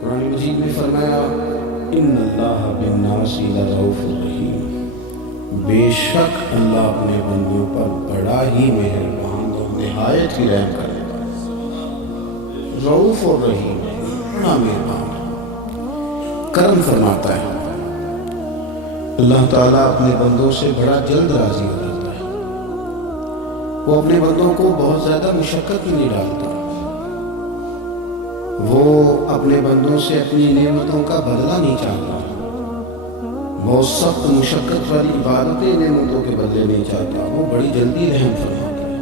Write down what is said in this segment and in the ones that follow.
قرآن مجید میں فرمایا ان اللہ بالناس لرؤوف رحیم، بے شک اللہ اپنے بندوں پر بڑا ہی مہربان اور نہایت ہی رحم کرے گا۔ رؤوف اور رحیم بڑا مہربان ہے، کرم فرماتا ہے۔ اللہ تعالیٰ اپنے بندوں سے بڑا جلد راضی ہو جاتا ہے، وہ اپنے بندوں کو بہت زیادہ مشقت میں نہیں ڈالتا، وہ اپنے بندوں سے اپنی نعمتوں کا بدلہ نہیں چاہتا، بہت سخت مشقت والی عبادتیں نعمتوں کے بدلے نہیں چاہتا، وہ بڑی جلدی رحم فرماتا ہے۔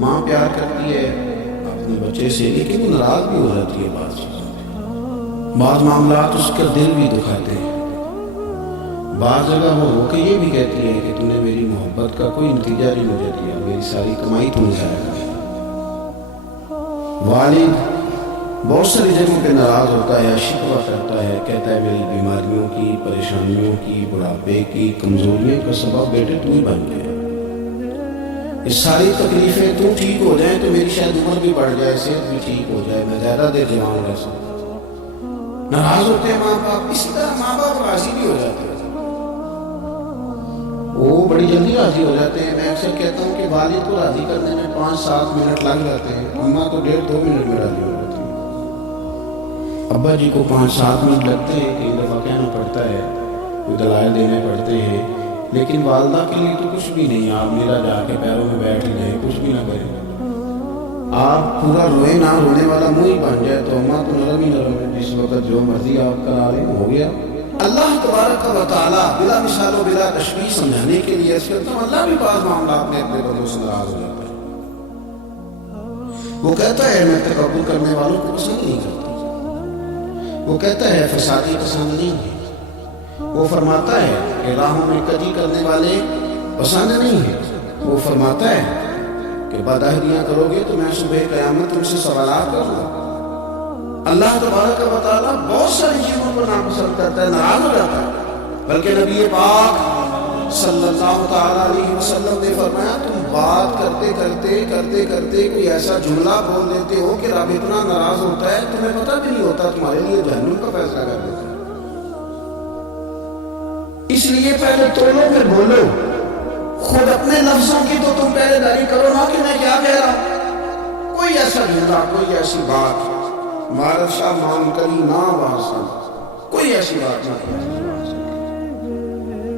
ماں پیار کرتی ہے اپنے بچے سے، لیکن وہ ناراض بھی ہو جاتی ہے بعض چیزوں پہ، بعض معاملات اس کا دل بھی دکھاتے ہیں، بعض جگہ وہ رو کے یہ بھی کہتی ہے کہ تم نے میری محبت کا کوئی نتیجہ نہیں مجھے دیا، میری ساری کمائی تم نے ضائع کر دی۔ والد بہت ساری جگہوں پہ ناراض ہوتا ہے، شکوہ کرتا ہے، کہتا ہے میری بیماریوں کی، پریشانیوں کی، بڑھاپے کی، کمزوریوں کا سبب بیٹے تم ہی بن گئے، یہ ساری تکلیفیں تم ٹھیک ہو جائیں تو میری شاید عمر بھی بڑھ جائے، صحت بھی ٹھیک ہو جائے، میں زیادہ دیر جوان رہ سکوں۔ ناراض ہوتے ہیں ماں باپ، اسی طرح ماں باپ راضی بھی ہو جاتے ہیں، وہ بڑی جلدی راضی ہو جاتے ہیں۔ میں اکثر کہتا ہوں کہ والد کو راضی کرنے میں 5-7 منٹ لگ جاتے ہیں، اماں تو 1.5-2 منٹ میں راضی ہو جاتی ہیں۔ ابا جی کو 5-7 منٹ لگتے ہیں، کئی دفعہ کہنا پڑتا ہے، کوئی دلائل دینے پڑتے ہیں، لیکن والدہ کے لیے تو کچھ بھی نہیں، آپ میرا جا کے پیروں میں بیٹھ جائیں، کچھ بھی نہ کریں، آپ پورا روئے نہ رونے والا منہ ہی بن جائے تو اماں تو نرم ہی نرم ہے، جس وقت جو مرضی آپ کرا لیں ہو گیا۔ اللہ تبارک و تعالیٰ بلا مثال و بلا تشبیہ سمجھانے کے لیے اس کرتا ہوں، اللہ بھی بعض معاملات میں اپنے بندوں سے ناراض ہو جاتا ہے، وہ کہتا ہے میں تکبر کرنے والوں کو پسند نہیں کرتا، وہ کہتا ہے فسادی پسند نہیں ہے، وہ فرماتا ہے کہ راہوں میں کجی کرنے والے پسند نہیں ہیں، وہ فرماتا ہے کہ بداہریاں کرو گے تو میں صبح قیامت تم سے سوالات کروں گا۔ اللہ تبارک و تعالیٰ بہت ساری چیزوں کو ناپسند کرتا ہے، ناراض ہو جاتا ہے، بلکہ نبی پاک صلی اللہ تعالیٰ علیہ وسلم نے فرمایا تم بات کرتے کرتے کوئی ایسا جملہ بول دیتے ہو کہ رب اتنا ناراض ہوتا ہے تمہیں پتہ بھی نہیں ہوتا، تمہارے لیے جہنم کا فیصلہ کر دیتا ہے۔ اس لیے پہلے تولو پھر بولو، خود اپنے لفظوں کی تو تم پہلے داری کرو نا کہ میں کیا کہہ رہا ہوں۔ کوئی ایسا جملہ، کوئی ایسی بات مہارت شاہ مان کری نہ واسا، کوئی ایسی بات نہ کریں۔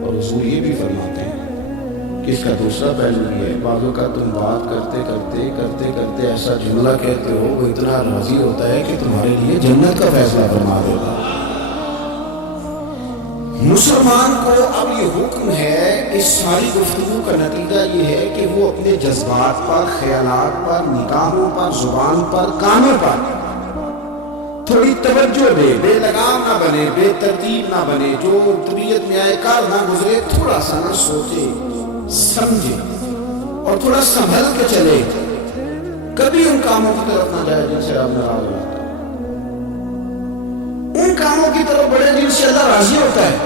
اور حضور یہ بھی فرماتے ہیں کہ اس کا دوسرا پہلو بھی ہے، بعضوں کا تم بات کرتے ایسا جملہ کہتے ہو وہ اتنا راضی ہوتا ہے کہ تمہارے لیے جنت کا فیصلہ فرما دے گا۔ مسلمان کو اب یہ حکم ہے، اس ساری گفتگو کا نتیجہ یہ ہے کہ وہ اپنے جذبات پر، خیالات پر، نگاہوں پر، زبان پر، کانوں پر تھوڑی توجہ دے، بے لگام نہ بنے، بے ترتیب نہ بنے، جو طبیعت میں آئے کار نہ گزرے، تھوڑا سا نہ سوچے سمجھے اور تھوڑا سنبھل کے چلے، کبھی ان کاموں کی طرف نہ جائے جن سے آپ ناراض ہو جاتے ہیں، ان کاموں کی طرف بڑے جن سے اللہ راضی ہوتا ہے۔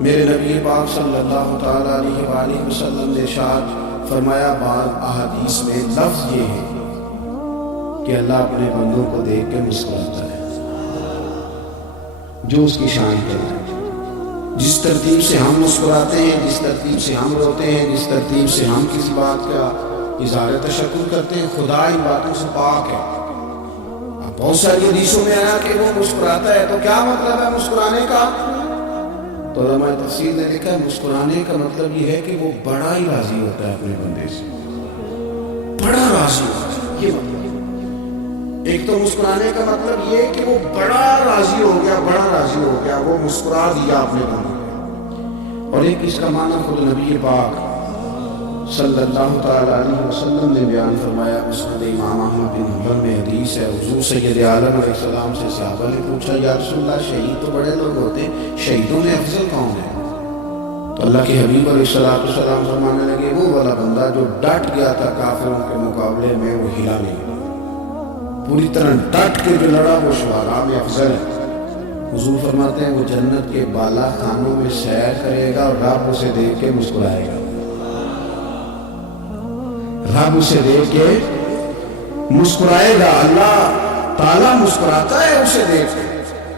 میرے نبی پاک صلی اللہ تعالیٰ علیہ وآلہ وسلم نے ارشاد فرمایا، بعض احادیث میں لفظ یہ ہے کہ اللہ اپنے بندوں کو دیکھ کے مسکراتا ہے، جو اس کی شان کرتا ہے۔ جس ترتیب سے ہم مسکراتے ہیں، جس ترتیب سے ہم روتے ہیں، جس ترتیب سے ہم کسی بات کا اظہار تشکر کرتے ہیں، خدا ان باتوں سے پاک ہے۔ اب بہت ساری حدیثوں میں آیا کہ وہ مسکراتا ہے، تو کیا مطلب ہے مسکرانے کا؟ تو علماء تفسیر نے لکھا ہے مسکرانے کا مطلب یہ ہے کہ وہ بڑا ہی راضی ہوتا ہے اپنے بندے سے، بڑا راضی ہوتا ہے، یہ مطلب۔ ایک تو مسکرانے کا مطلب یہ کہ وہ بڑا راضی ہو گیا، بڑا راضی ہو گیا، وہ مسکرا دیا اپنے بندے کو۔ اور ایک اس کا معنی خود نبی پاک صلی اللہ تعالیٰ علیہ وسلم نے بیان فرمایا، مسند امام احمد بن حنبل میں حدیث ہے، حضور سید عالم علیہ السلام سے صحابہ نے پوچھا یا رسول اللہ شہید تو بڑے لوگ ہوتے ہیں، شہیدوں میں افضل کون ہے؟ تو اللہ کے حبیب علیہ السلام فرمانے لگے وہ والا بندہ جو ڈٹ گیا تھا کافروں کے مقابلے میں، وہ ہلا نہیں، پوری طرح ڈٹ کے جو لڑا وہ شہداء میں افضل ہے۔ حضور فرماتے ہیں وہ جنت کے بالا خانوں میں سیر کرے گا اور رب اسے دیکھ کے مسکرائے گا، رب اسے دیکھ کے مسکرائے گا۔ اللہ تعالیٰ مسکراتا ہے اسے دیکھ کے.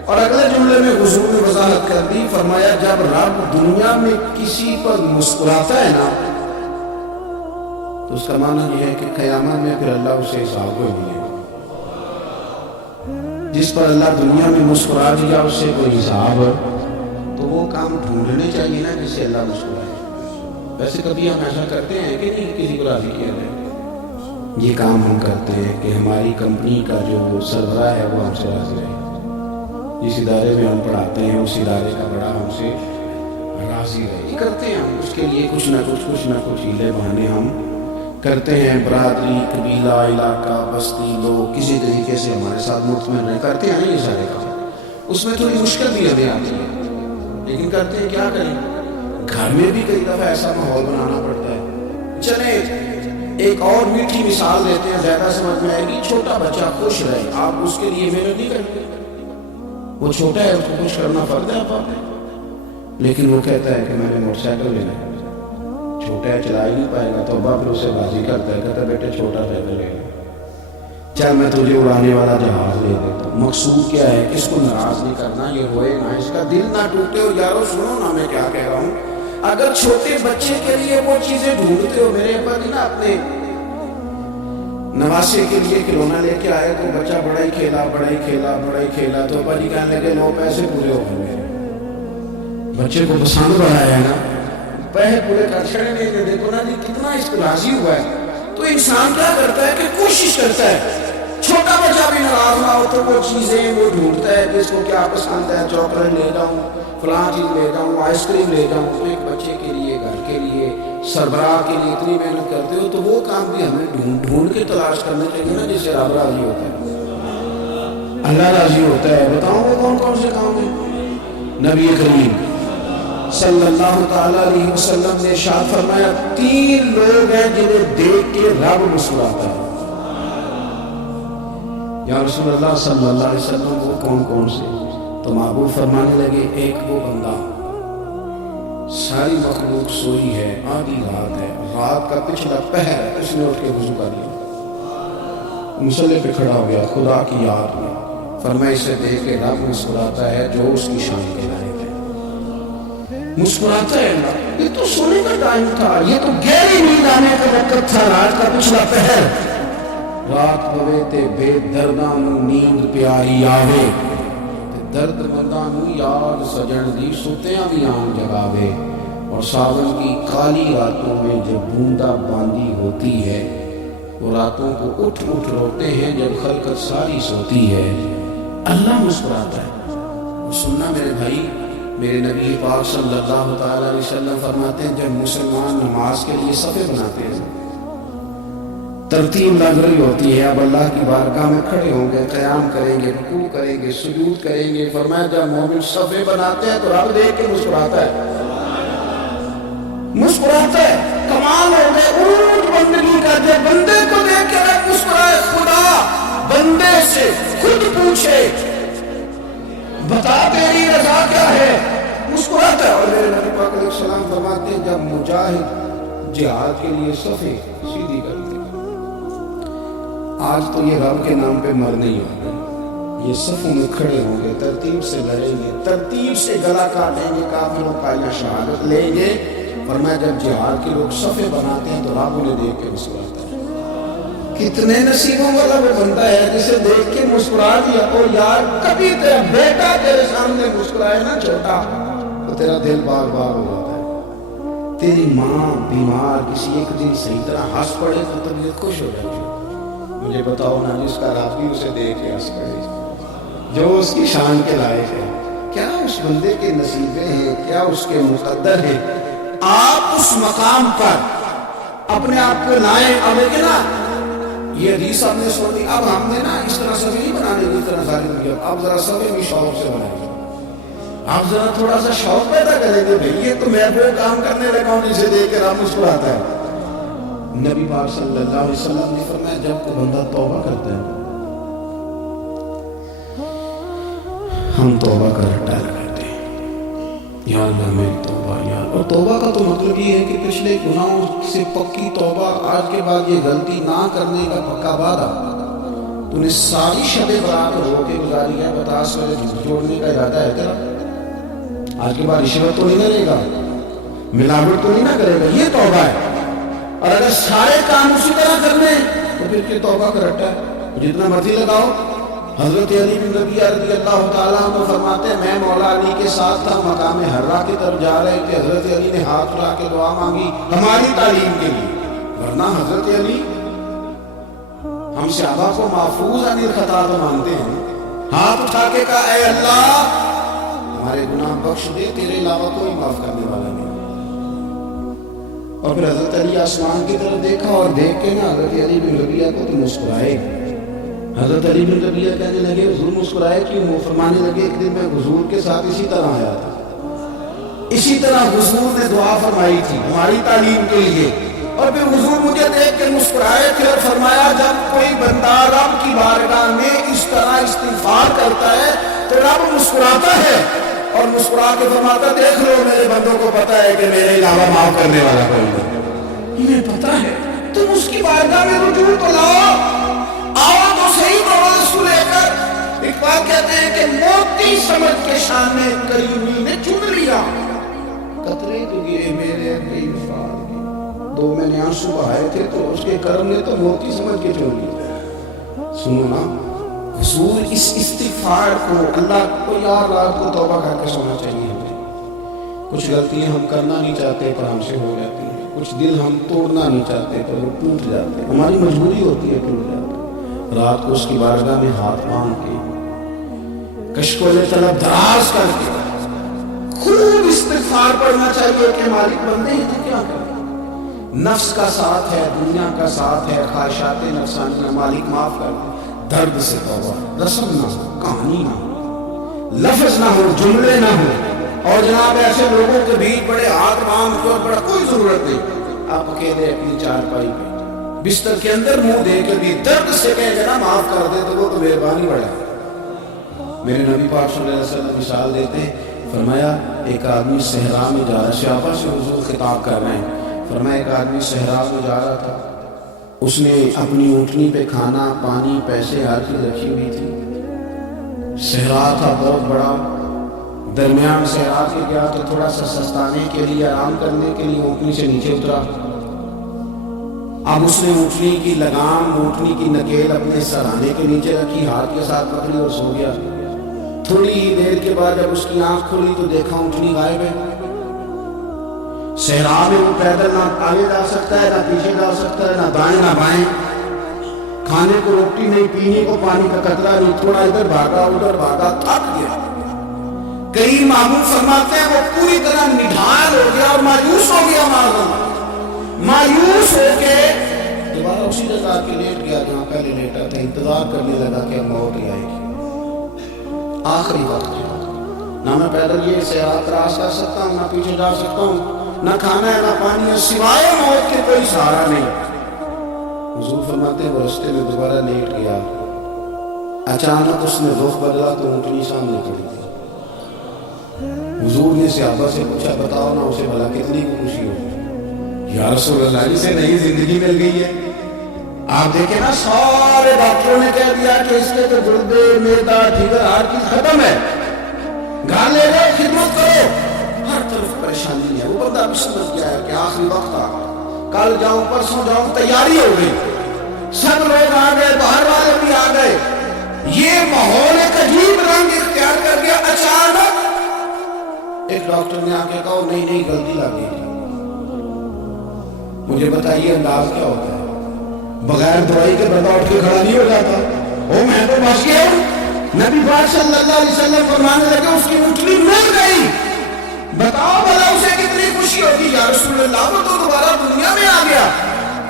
اور اگلے جملے میں حضور نے وضاحت کر دی, فرمایا جب رب دنیا میں کسی پر مسکراتا ہے نا تو اس کا معنی یہ ہے کہ قیامت میں پھر اللہ اسے حساب کو نہیں ہے. جس پر اللہ دنیا میں مسکرا دیا اس سے کوئی حساب تو وہ کام ڈھونڈنے چاہیے نا جس سے اللہ مسکرائے. ویسے کبھی ہم ایسا کرتے ہیں کہ نہیں کسی کو راضی کیا جائے؟ یہ کام ہم کرتے ہیں کہ ہماری کمپنی کا جو سربراہ ہے وہ ہم سے راضی رہے. جس ادارے میں ہم پڑھاتے ہیں اس ادارے کا بڑا ہم سے راضی رہے. یہ کرتے ہیں ہم, اس کے لیے کچھ نہ کچھ ہیلے بہانے ہم کرتے ہیں. برادری, قبیلہ, علاقہ, بستی, لوگ کسی طریقے سے ہمارے ساتھ مطمئن رہے کرتے ہیں یہ سارے کام. اس میں تھوڑی مشکل بھی ہمیں آتی ہے لیکن کرتے ہیں. کیا کریں, گھر میں بھی کئی دفعہ ایسا ماحول بنانا پڑتا ہے. چلیں ایک اور میٹھی مثال دیتے ہیں, زیادہ سمجھ میں آئے گی. چھوٹا بچہ خوش رہے, آپ اس کے لیے محنت نہیں کریں گے. وہ چھوٹا ہے, اس کو خوش کرنا فرض ہے آپ نے. لیکن وہ کہتا ہے کہ میں نے موٹر سائیکل لینا ہے. چھوٹا ہے, چلا ہی نہیں پائے گا, تو باپ اسے بازی کرتا ہے, کہتا ہے بیٹے چھوٹا سائیکل لے لو, چل میں تجھے اڑانے والا جہاز لے دیتا ہوں. مقصود کیا ہے, کس کو ناراض نہیں کرنا, یہ روئے نہ, اس کا دل نہ ٹوٹے. اور یارو سنو نا میں کیا کہہ رہا ہوں, اگر چھوٹے بچے کے لیے وہ چیزیں ڈھونڈتے ہو, میرے ابا جی نا اپنے نواسے کے لیے کھلونا لے کے آئے تو بچہ بڑا ہی کھیلا تو ابا جی کہنے لگے لو پیسے پورے ہو گئے. بچے کو پسند بڑا ہے نا, پیسے پورے کر چھڑے نہیں. دیکھو نا جی کتنا اس کو راضی ہوا ہے. تو انسان کیا کرتا ہے کہ کوشش کرتا ہے, چھوٹا بچہ بھی ناراض نہ ہو تو وہ چیزیں وہ ڈھونڈتا ہے کہ اس کو کیا پسند ہے. چاکلیٹ لے جاؤں, فلاں چیز لے جاؤں, آئس کریم لے جاؤں. تو ایک بچے کے لیے, گھر کے لیے, سربراہ کے لیے اتنی محنت کرتے ہو تو وہ کام بھی ہمیں ڈھونڈ کے تلاش کرنا چاہیے نا جس سے رب راضی ہوتا ہے, اللہ راضی ہوتا ہے. بتاؤں وہ کون کون سے کام ہیں؟ نبی کریم صلی اللہ تعالیٰ علیہ وسلم نے ارشاد فرمایا 3 لوگ ہیں جنہیں دیکھ کے رب مسکراتا ہے. یا رسول اللہ صلی اللہ علیہ وسلم وہ کون سے؟ تو محبوب فرمانے لگے ایک وہ بندہ ساری مخلوق سوئی ہے, آدھی رات ہے, رات کا پچھلا پہر ہے, اس نے اٹھ کے وضو کر لیا, مصلی پہ کھڑا ہو گیا, خدا کی یاد میں. فرمایا اسے دیکھ کے رب مسکراتا ہے جو اس کی شان کے لائق ہے. مسکراتا ہے اللہ. یہ تو سونے کا ٹائم تھا, یہ تو گہری نیند آنے کا وقت تھا, رات کا پچھلا پہر. رات پوے تے بے درداں نوں نیند پیاری آوے, درد منداں نوں یاد سجن دی ستیاں دی آن جگاوے. اور ساون کی کالی راتوں میں جب بوندا باندی ہوتی ہے, وہ راتوں کو اٹھ روتے ہیں جب خلقت ساری سوتی ہے. اللہ مسکراتا ہے. سننا میرے بھائی, میرے نبی پاک صلی اللہ تعالیٰ علیہ وسلم فرماتے ہیں جب مسلمان نماز کے لیے صفیں بناتے ہیں, ترتیب لگ رہی ہوتی ہے, اب اللہ کی بارگاہ میں کھڑے ہوں گے, قیام کریں گے, رکوع کریں گے, سجود کریں گے. فرمایا جب مومن صفیں بناتے ہیں تو رب دیکھ کے مسکراتا ہے. کمال ہو گئے اونٹ بندگی کا. جب بندے کو دیکھ کے رب مسکرائے, خدا بندے سے خود پوچھے بتا تیری رضا کیا ہے, مسکراتا ہے. اور میرے نبی پاک علیہ السلام فرماتے ہیں جب مجاہد جہاد کے لیے صفیں سیدھی کرتے. آج تو یہ رب کے نام پہ مر نہیں ہوگا, یہ صفوں میں کھڑے ہوں گے, ترتیب سے لڑیں گے, ترتیب سے گلا کاٹیں گے, کافروں کا یا شہادت لیں گے. فرمایا جب جہاد کے لوگ صفیں بناتے ہیں تو رب انہیں دیکھ کے مسکراتا ہے. کتنے نصیبوں والا وہ بندہ ہے جسے دیکھ کے مسکرا دیا. او یار کبھی تیرا بیٹا تیرے سامنے مسکرائے نا چھوٹا, تو تیرا دل باغ ہو جاتا ہے. تیری ماں بیمار کسی ایک دن صحیح طرح ہنس پڑے تو طبیعت خوش ہو جائے. مجھے بتاؤ نا جس کا راضی اسے دیکھ کے ہنس پڑے جو اس کی شان کے لائق ہے. کیا اس بندے کے نصیبے ہیں, کیا اس کے مقدر ہے. آپ اس مقام پر اپنے آپ کو لائیں. اب ہے نا یہ حدیث آپ نے سنی, اب ہم نے نا اس طرح سبھی نہیں بنانے کی طرح ظاہر کیا. اب ذرا سبھی بھی شوق سے بنائیں, آپ ذرا تھوڑا سا شوق پیدا کریں گے. بھئی یہ تو میں وہ کام کرنے لگا ہوں جسے دیکھ کے رب مسکراتا ہے. نبی پاک صلی اللہ علیہ وسلم نے فرمایا جب کوئی بندہ توبہ کرتا ہے, ہم توبہ کا رٹا لگاتے ہیں, یا اللہ میری توبہ یا. اور توبہ کا تو مطلب یہ ہے کہ پچھلے گناہوں سے پکی توبہ, آج کے بعد یہ غلطی نہ کرنے کا پکا وعدہ. تو نے ساری شب برات رو کے گزاری ہے، 50 بجے جوڑنے کا ارادہ ہے تیرا؟ آج کے بعد رشوت تو نہیں نہ لے گا، ملاوٹ تو نہیں نہ کرے گا، یہ توبہ ہے۔ اور اگر سارے کام اسی طرح کرنے تو پھر کہ توبہ کا رٹا ہے، جتنا مرضی لگاؤ۔ حضرت علی بن ربیعہ رضی اللہ تعالیٰ عنہ فرماتے ہیں میں مولا علی کے ساتھ تھا، مقام حرا کی طرف جا رہے تھے، حضرت علی نے ہاتھ اٹھا کے دعا مانگی ہماری تعلیم کے لیے، ورنہ حضرت علی ہم صحابہ کو محفوظ عن الخطا تو مانتے ہیں، ہاتھ اٹھا کے کہا اے اللہ ہمارے گناہ بخش دے، تیرے علاوہ کوئی معاف کرنے والا نہیں۔ اور پھر حضرت علی آسمان کی طرف دیکھا اور دیکھ کے نا حضرت علی بن ربیعہ کو تو مسکرائے۔ حضرت علی بن ربیعہ کہنے لگے حضور مسکرائے کیوں؟ وہ فرمانے لگے ایک دن میں حضور کے ساتھ اسی طرح آیا تھا، اسی طرح حضور نے دعا فرمائی تھی ہماری تعلیم کے لیے، اور پھر حضور مجھے دیکھ کے مسکرائے تھے اور فرمایا جب کوئی بندہ رب کی بارگاہ میں اس طرح استغفار کرتا ہے تو رب مسکراتا ہے اور مسکرا کے فرماتا دیکھ لو میرے بندوں کو پتا ہے کہ میرے علاوہ معاف کرنے والا کوئی نہیں، انہیں پتا ہے، تم اس کی بارگاہ میں رجوع تو لاؤ، آؤ تو صحیح توازو لے کر۔ اقبال کہتے ہیں کہ موتی سمجھ کے شان میں کریمی نے چن لیا، قطرے تو گرے میرے کئی وفاد کے، دو میں نے آنسو بہائے تھے تو اس کے کرم نے تو موتی سمجھ کے چن لیا۔ سنو نا حضور اس استغفار کو اللہ کو یار رات کو توبہ کر کے سونا چاہیے ہمیں۔ کچھ غلطیاں ہم کرنا نہیں چاہتے پر ہم سے ہو جاتی ہیں، کچھ دل ہم توڑنا نہیں چاہتے پر وہ ٹوٹ جاتے ہیں، ہماری مجبوری ہوتی ہے ٹوٹ جاتے ہیں۔ رات کو اس کی بارگاہ میں ہاتھ باندھ کے کشکول طلب دراز کر کے خوب استغفار پڑھنا چاہیے کہ مالک بندے ہیں تو کیا کریں، نفس کا ساتھ ہے، دنیا کا ساتھ ہے، خواہشات نفسانیہ، مالک معاف کر دے، درد سے توبہ، رسم نہ ہو، کہانی نہ ہو، لفظ نہ ہو، جملے نہ ہو، اور جناب ایسے لوگوں کے بیچ بڑے ہاتھ باندھ کے اور بڑا کوئی ضرورت نہیں، آپ اکیلے اپنی چارپائی پہ بستر کے اندر منہ دے کے بھی درد سے کہے جناب معاف کر دے تو وہ تو مہربانی بڑھا۔ میرے نبی پاک صلی اللہ علیہ وسلم مثال دیتے ہیں، فرمایا ایک آدمی صحرا میں جا رہا، صحابہ سے حضور خطاب کر رہے ہیں، فرمایا ایک آدمی صحرا میں جا رہا تھا، اس نے اپنی اونٹنی پہ کھانا پانی پیسے ہر چیز رکھی ہوئی تھی، صحرا تھا بہت بڑا، درمیان صحرا کے گیا تو تھوڑا سا سستانے کے لیے آرام کرنے کے لیے اونٹنی سے نیچے اترا، اب اس نے اونٹنی کی لگام اونٹنی کی نکیل اپنے سرانے کے نیچے رکھی، ہاتھ کے ساتھ پکڑی اور سو گیا۔ تھوڑی ہی دیر کے بعد جب اس کی آنکھ کھلی تو دیکھا اونٹنی غائب ہے۔ صحرا میں وہ پیدل نہ آگے جا سکتا ہے، نہ پیچھے جا سکتا ہے، نہ دائیں نہ بائیں، کھانے کو روٹی نہیں، پینے کو پانی کا قطرہ نہیں، تھوڑا ادھر بھاگا ادھر بھاگا، تھک گیا۔ کئی معمول فرماتے ہیں وہ پوری طرح نڈھال ہو گیا اور مایوس ہو گیا، مایوس ہو کے دوبارہ اسی جگہ کے لیٹ گیا جہاں پہلے لیٹا تھا، انتظار کرنے لگا کہ اب موت ہی آئے گی، آخری وقت ہے، نہ میں پیدل یہ صحرا کراس کر سکتا ہوں، نہ پیچھے جا سکتا ہوں، نہ کھانا ہے نہ پانی ہے، سوائے موت کے کوئی سہارا نہیں۔ حضور فرماتے ہیں وہ رستے میں دوبارہ لیٹ گیا، اچانک اس نے رخ بدلا تو اونٹنی سامنے کھڑی تھی۔ حضور نے صحابہ سے پوچھا بتاؤ نا اسے بھلا کتنی خوشی ہو؟ یا رسول اللہ اسے نئی زندگی مل گئی ہے۔ آپ دیکھیں نا سارے ڈاکٹروں نے کہہ دیا کہ اس کے تو گردے میدا جگر ہر چیز ختم ہے، گھر لے لو خدمت کرو، ہر طرف پریشانی ہے۔ وہ بندہ بھی سمجھ گیا ہے کہ آخری وقت آ گیا، کل جاؤں پرسوں جاؤں، تیاری ہو گئی، سب لوگ آ گئے، باہر والے بھی آ گئے، یہ ماحول ایک عجیب رنگ اختیار کر گیا۔ اچانک ایک ڈاکٹر نے آ کے کہا نہیں نہیں غلطی لگ گئی، مجھے بتائیے انداز کیا ہوتا ہے؟ بغیر دوائی کے بندہ اٹھ کے کھڑا نہیں ہو جاتا، او میں تو بچ گیا ہوں۔ نبی پاک صلی اللہ علیہ وسلم فرمانے لگے اس کی اونٹنی مل گئی، بتاؤ بھلا اسے کتنی خوشی ہوگی؟ یا رسول اللہ وہ تو دوبارہ دنیا میں آ گیا۔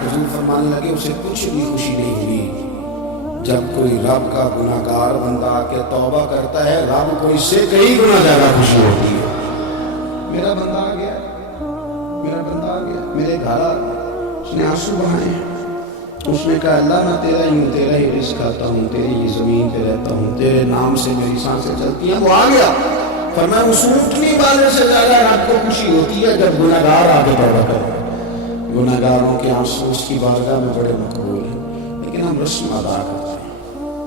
حضور فرمانے لگے اسے کچھ بھی خوشی نہیں ہوئی، جب کوئی رب کا گناہگار بندہ آ کے توبہ کرتا ہے رب کو اس سے کئی گنا زیادہ خوشی ہوتی ہے۔ میرا بندہ آ گیا، میرا بندہ آ گیا، میرے گھر آ گیا، اس نے آنسو بہائے ہیں، اس نے کہا اللہ میں تیرا ہی ہوں، تیرا ہی رزق کھاتا ہوں، تیری ہی زمین پہ رہتا ہوں، تیرے نام سے میری سانسیں چلتی ہیں۔ وہ آ گیا، فرمایا اس اونٹنی والے سے زیادہ رب کو خوشی ہوتی ہے جب گناہگار آگے توبہ کرے۔ گناہگاروں کے آنسو اس کی بارگاہ میں بڑے مقبول ہیں، لیکن ہم رسم ادا کرتے ہیں،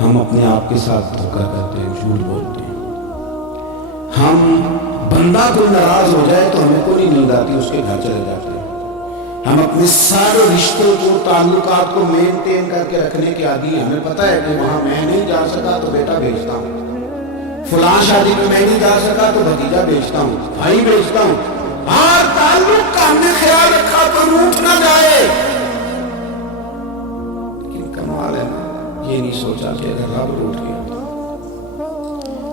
ہم اپنے آپ کے ساتھ دھوکہ کرتے ہیں، جھوٹ بولتے ہیں. ہم بندہ کوئی ناراض ہو جائے تو ہمیں کوئی نیند آتی، اس کے گھر چلے جاتے ہیں. ہم اپنے سارے رشتوں کو، تعلقات کو مینٹین کر کے رکھنے کے عادی ہیں. ہمیں پتہ ہے کہ وہاں میں نہیں جا سکا تو بیٹا بھیجتا ہوں، فلاں شادی میں میں نہیں جا سکا تو بھتیجا بھیجتا ہوں، بھائی بھیجتا ہوں. ہر تعلق کا ہم نے خیال رکھا تو روٹ نہ جائے. لیکن کمال ہے نا، یہ نہیں سوچا کہ اگر رب روٹ گیا،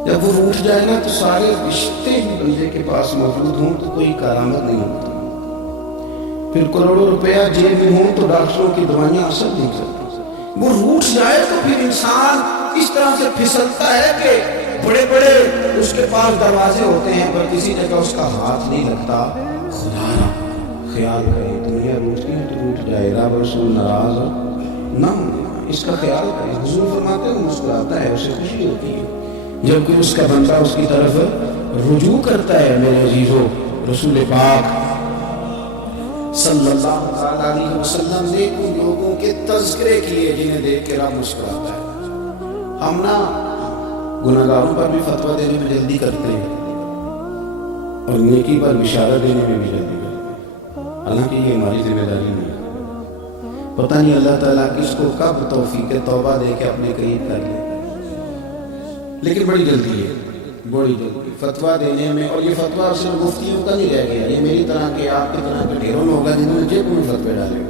جب وہ روٹ جائے نا تو سارے رشتے ہی بندے کے پاس موجود ہوں تو کوئی کارآمد نہیں ہوتا. پھر کروڑوں روپیہ جیب میں ہوں تو ڈاکٹروں کی دوائیاں اثر نہیں کرتی. وہ روٹ جائے تو پھر انسان اس طرح سے پھسلتا ہے کہ بڑے بڑے اس کے پاس دروازے ہوتے ہیں پر کسی جگہ اس کا ہاتھ نہیں لگتا. خدا را خیال کرے، دنیا روٹتی ہے تو روٹ جائے، رب رسول ناراض نہ ہو، اس کا خیال کرے. حضور فرماتے ہیں مسکراتا ہے، اسے خوشی ہوتی ہے جب کہ اس کا بندہ اس کی طرف رجوع کرتا ہے. میرے عزیزو، رسول پاک صلی اللہ علیہ وسلم نے ان لوگوں کے تذکرے کیے جنہیں دیکھ کے رب مسکراتا ہے. ہم نا گناہگاروں پر بھی فتویٰ دینے میں جلدی کرتے ہیں اور نیکی پر بشارت دینے میں بھی جلدی کرتے ہیں، حالانکہ یہ ہماری ذمہ داری نہیں ہے. پتہ نہیں اللہ تعالیٰ کس کو کب توفیق توبہ دے کے اپنے قریب کر لے، لیکن بڑی جلدی ہے، بڑی جلدی فتویٰ دینے میں. اور یہ فتویٰ صرف مفتیوں کا نہیں رہ گیا، یہ میری طرح کے، آپ کی طرح کے ڈھیروں لوگ ہیں جنہوں نے جیب میں فتوے ڈالے.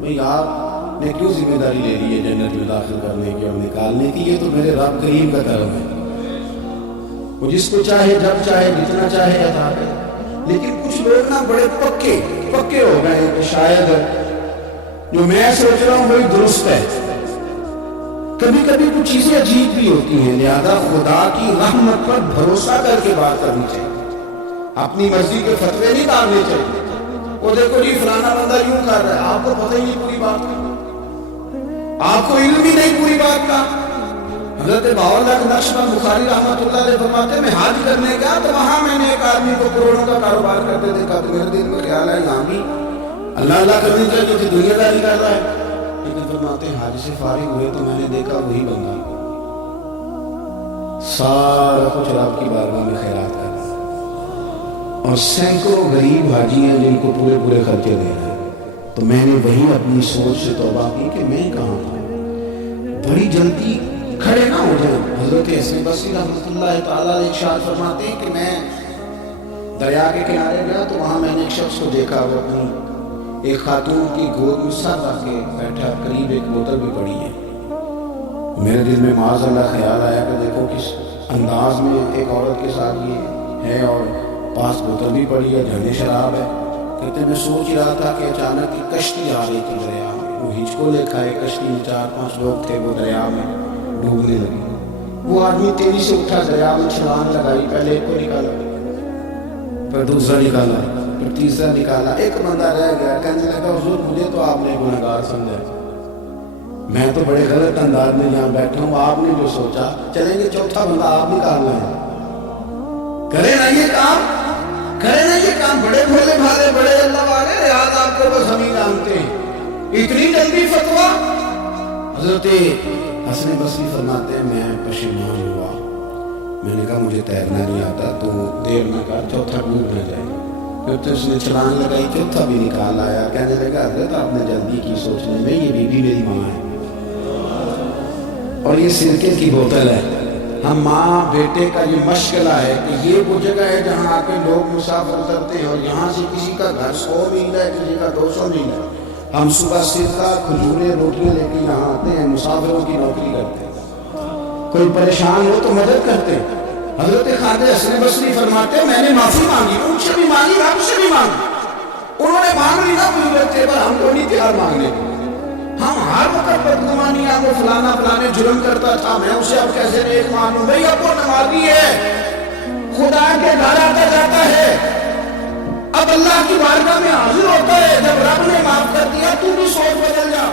بھئی آپ نے کیوں ذمہ داری لے لی ہے جنت میں داخل کرنے کی اور نکالنے کی؟ یہ تو میرے رب کریم کا کرم ہے، وہ جس کو چاہے جب چاہے جتنا چاہے عطا کرے. لیکن کچھ لوگ نا بڑے پکے ہو گئے ہیں کہ شاید جو میں سوچ رہا ہوں وہی درست ہے. کبھی کبھی کچھ چیزیں عجیب بھی ہوتی ہیں، لہذا خدا کی رحمت پر بھروسہ کر کے بات کرنی چاہیے، اپنی مرضی کے فتوے نہیں ڈالنے چاہیے. وہ دیکھو جی فلانا بندہ یوں کر رہا ہے، آپ کو پتہ ہی نہیں پوری بات کا، آپ کو علم ہی نہیں پوری بات کا. حضرت باواللہ نقشبند بخاری رحمۃ اللہ علیہ فرماتے ہیں میں حج کرنے گیا تو وہاں میں نے ایک آدمی کو کروڑوں کا کاروبار کرتے دیکھا تو میرے دل میں خیال ہے یہاں بھی اللہ کرنی چاہیے کہ دنیا داری کر رہا ہے. لیکن فرماتے ہیں حج سے فارغ ہوئے تو میں نے دیکھا وہی بندہ سارا کچھ رب کی بارگاہ میں خیرات کر رہا ہے اور سینکڑوں غریب حاجی ہیں جن کو پورے خرچے دے رہے ہیں. تو میں نے وہی اپنی سوچ سے توبہ کی کہ میں کہاں تھا. بڑی جلدی کھڑے نہ ہو جائیں. حضرت حسن بصری رحمۃ اللہ تعالیٰ علیہ ارشاد فرماتے ہیں کہ میں دریا کے کنارے گیا تو وہاں میں نے ایک شخص کو دیکھا، وہ اپنی ایک خاتون کی گود میں سر رکھ کے بیٹھا، قریب ایک بوتل بھی پڑی ہے. میرے دل میں معاذ اللہ خیال آیا کہ دیکھو کس انداز میں ایک عورت کے ساتھ یہ ہے اور پاس بوتل بھی پڑی ہے، جھرنے شراب ہے. کہتے میں سوچ ہی رہا تھا کہ اچانک ایک کشتی آ رہی تھی دریا میں. وہ ہچ کو لے کھائے، کشتی میں 4-5 لوگ تھے، وہ دریا میں ڈوبنے لگے. وہ آدمی تیزی سے اٹھا، دریا میں چھلانگ لگائی، پہلے ایک کو نکالا، پھر دوسرا نکالا، پھر تیسرا نکالا. ایک بندہ رہ گیا، کہنے لگا حضور مجھے تو آپ نے گنہگار سمجھا، میں تو بڑے غلط انداز میں یہاں بیٹھا ہوں، آپ نے جو سوچا چلیں گے چوتھا بندہ آپ نکالنا ہے. کرے نا یہ کام بڑے بھولے بھالے بڑے اللہ والے ریاض آپ کو بس ہم ہی جانتے ہیں. اتنی جلدی فتویٰ. حضرت حسن بصری فرماتے ہیں میں پشیمان ہوا، میں نے کہا مجھے تیرنا نہیں آتا، تو دیر نہ کر چوتھا ڈوب نہ جائے. پھر تو اس نے چھلانگ لگائی، چوتھا بھی نکال آیا. کہنے لگا حضرت آپ نے جلدی کی سوچنے میں، یہ بیوی میری ماں ہے اور یہ سرکے کی بوتل ہے. ہم ماں بیٹے کا یہ مشغلہ ہے کہ یہ وہ جگہ ہے جہاں آ کے لوگ مسافر اترتے ہیں اور یہاں سے کسی کا گھر 100 میل ہے، کسی کا 200 میل ہے. ہم صبح سرکہ کھجوریں روٹیاں لے کے یہاں آتے ہیں، مسافروں کی نوکری کرتے ہیں، کوئی پریشان ہو تو مدد کرتے ہیں. حضرت خواجہ حسن بصری فرماتے ہیں میں نے معافی مانگی، ان سے بھی مانگی، رب سے بھی مانگی. انہوں نے مانگ لی نا ضرورت تھے پر ہم کو نہیں تیار مانگنے کو. ہم ہر وقت بدگمانیاں کو فلانے جرم کرتا تھا، میں اسے اب کیسے نیک مانوں. بھئی اب وہ نمازی ہے، خدا کے گھر آتا جاتا ہے، اب اللہ کی بارگاہ میں حاضر ہوتا ہے. جب رب نے معاف کر دیا تو بھی سوچ بدل جا.